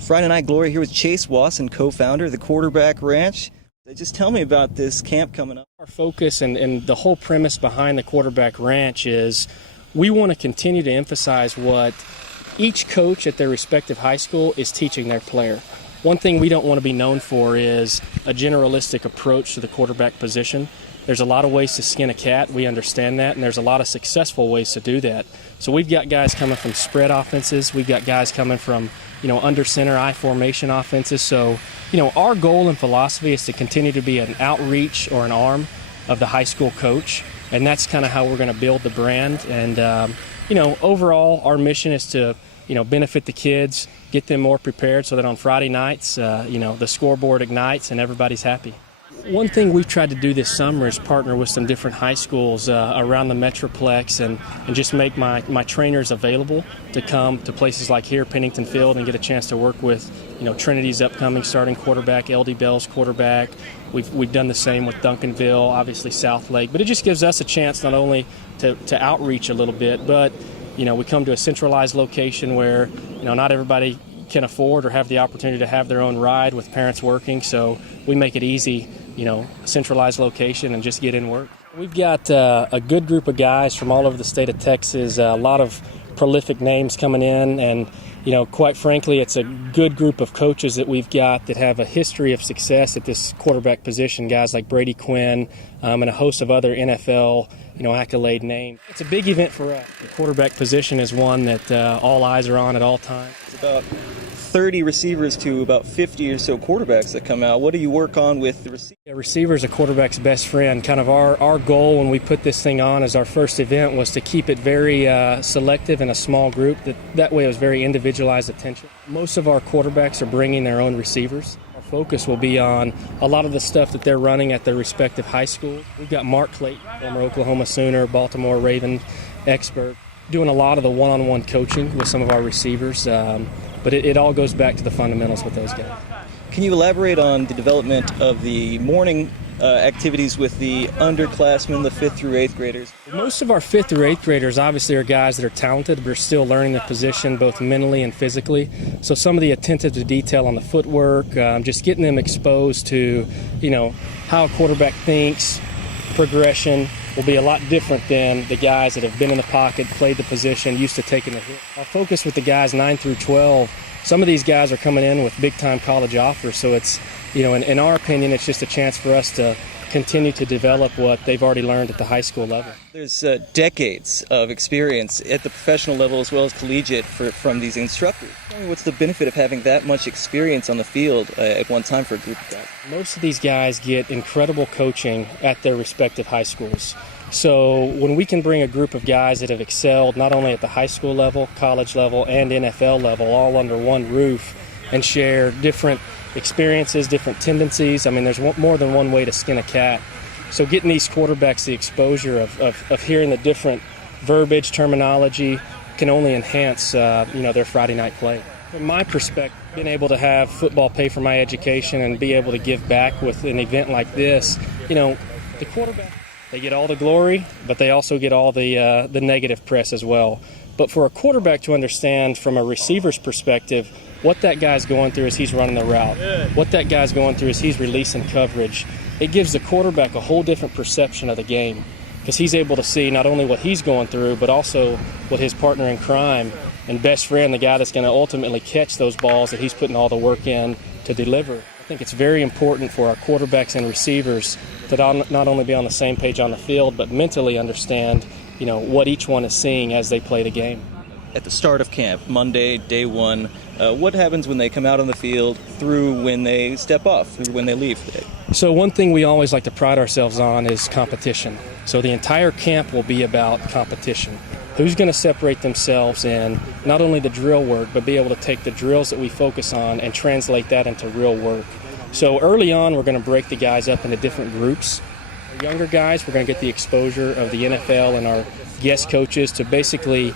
Friday Night Glory here with Chase Wasson, co-founder of the Quarterback Ranch. Just tell me about this camp coming up. Our focus and the whole premise behind the Quarterback Ranch is we want to continue to emphasize what each coach at their respective high school is teaching their player. One thing we don't want to be known for is a generalistic approach to the quarterback position. There's a lot of ways to skin a cat. We understand that, and there's a lot of successful ways to do that. So we've got guys coming from spread offenses. We've got guys coming from, under center I formation offenses. So, our goal and philosophy is to continue to be an outreach or an arm of the high school coach, and that's kind of how we're going to build the brand. And, overall, our mission is to, benefit the kids, get them more prepared so that on Friday nights, the scoreboard ignites and everybody's happy. One thing we've tried to do this summer is partner with some different high schools around the Metroplex and just make my trainers available to come to places like here, Pennington Field, and get a chance to work with, Trinity's upcoming starting quarterback, LD Bell's quarterback. We've done the same with Duncanville, obviously South Lake. But it just gives us a chance not only to outreach a little bit, but, we come to a centralized location where, not everybody can afford or have the opportunity to have their own ride with parents working. So we make it easy, a centralized location, and just get in work. We've got a good group of guys from all over the state of Texas, a lot of prolific names coming in, and quite frankly, it's a good group of coaches that we've got that have a history of success at this quarterback position, guys like Brady Quinn and a host of other NFL accolade names. It's a big event for us. The quarterback position is one that all eyes are on at all times. It's about 30 receivers to about 50 or so quarterbacks that come out. What do you work on with the receivers? Yeah, receiver is a quarterback's best friend. Kind of our goal when we put this thing on as our first event was to keep it very selective in a small group. That way it was very individualized attention. Most of our quarterbacks are bringing their own receivers. Our focus will be on a lot of the stuff that they're running at their respective high schools. We've got Mark Clayton, former Oklahoma Sooner, Baltimore Raven expert, doing a lot of the one-on-one coaching with some of our receivers. But it all goes back to the fundamentals with those guys. Can you elaborate on the development of the morning activities with the underclassmen, the 5th through 8th graders? Most of our 5th through 8th graders obviously are guys that are talented but are still learning the position both mentally and physically. So some of the attentive to detail on the footwork, just getting them exposed to, how a quarterback thinks, progression, will be a lot different than the guys that have been in the pocket, played the position, used to taking the hit. Our focus with the guys 9 through 12, some of these guys are coming in with big-time college offers, so it's, in our opinion, it's just a chance for us to continue to develop what they've already learned at the high school level. There's decades of experience at the professional level as well as collegiate from these instructors. What's the benefit of having that much experience on the field at one time for a group of guys? Most of these guys get incredible coaching at their respective high schools. So when we can bring a group of guys that have excelled not only at the high school level, college level, and NFL level all under one roof and share different experiences, different tendencies. I mean, there's more than one way to skin a cat. So getting these quarterbacks the exposure of hearing the different verbiage, terminology can only enhance, their Friday night play. From my perspective, being able to have football pay for my education and be able to give back with an event like this, the quarterback, they get all the glory, but they also get all the negative press as well. But for a quarterback to understand from a receiver's perspective, what that guy's going through as he's running the route, what that guy's going through as he's releasing coverage, it gives the quarterback a whole different perception of the game because he's able to see not only what he's going through, but also what his partner in crime and best friend, the guy that's going to ultimately catch those balls that he's putting all the work in to deliver. I think it's very important for our quarterbacks and receivers to not only be on the same page on the field, but mentally understand, what each one is seeing as they play the game. At the start of camp, Monday, day one, what happens when they come out on the field through when they step off, through when they leave? So one thing we always like to pride ourselves on is competition. So the entire camp will be about competition. Who's going to separate themselves in not only the drill work, but be able to take the drills that we focus on and translate that into real work. So early on, we're going to break the guys up into different groups. For younger guys, we're going to get the exposure of the NFL and our guest coaches to basically,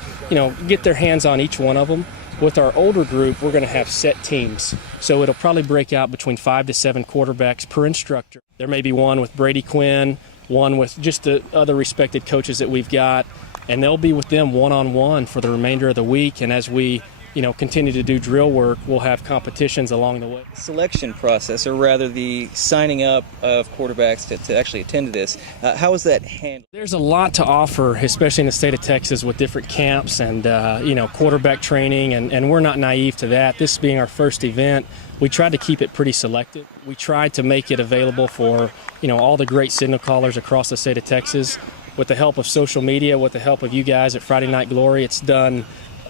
get their hands on each one of them. With our older group, we're going to have set teams. So it'll probably break out between 5 to 7 quarterbacks per instructor. There may be one with Brady Quinn, one with just the other respected coaches that we've got, and they'll be with them one-on-one for the remainder of the week. And as we continue to do drill work, we'll have competitions along the way. Selection process, or rather the signing up of quarterbacks to actually attend to this, how is that handled? There's a lot to offer, especially in the state of Texas, with different camps and quarterback training, and we're not naive to that. This being our first event, we tried to keep it pretty selective. We tried to make it available for all the great signal callers across the state of Texas. With the help of social media, with the help of you guys at Friday Night Glory, it's done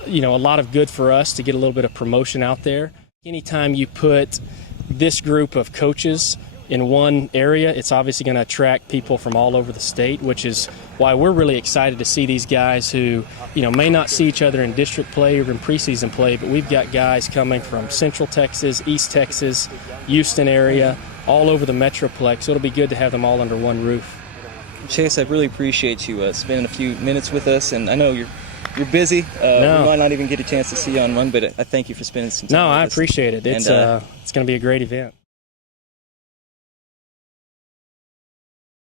a lot of good for us to get a little bit of promotion out there. Anytime you put this group of coaches in one area, it's obviously going to attract people from all over the state, which is why we're really excited to see these guys who may not see each other in district play or in preseason play, but we've got guys coming from Central Texas, East Texas, Houston area, all over the Metroplex. So it'll be good to have them all under one roof. Chase, I really appreciate you spending a few minutes with us, and I know you're busy. No. We might not even get a chance to see you on one, but I thank you for spending some time with us. I appreciate it. It's going to be a great event.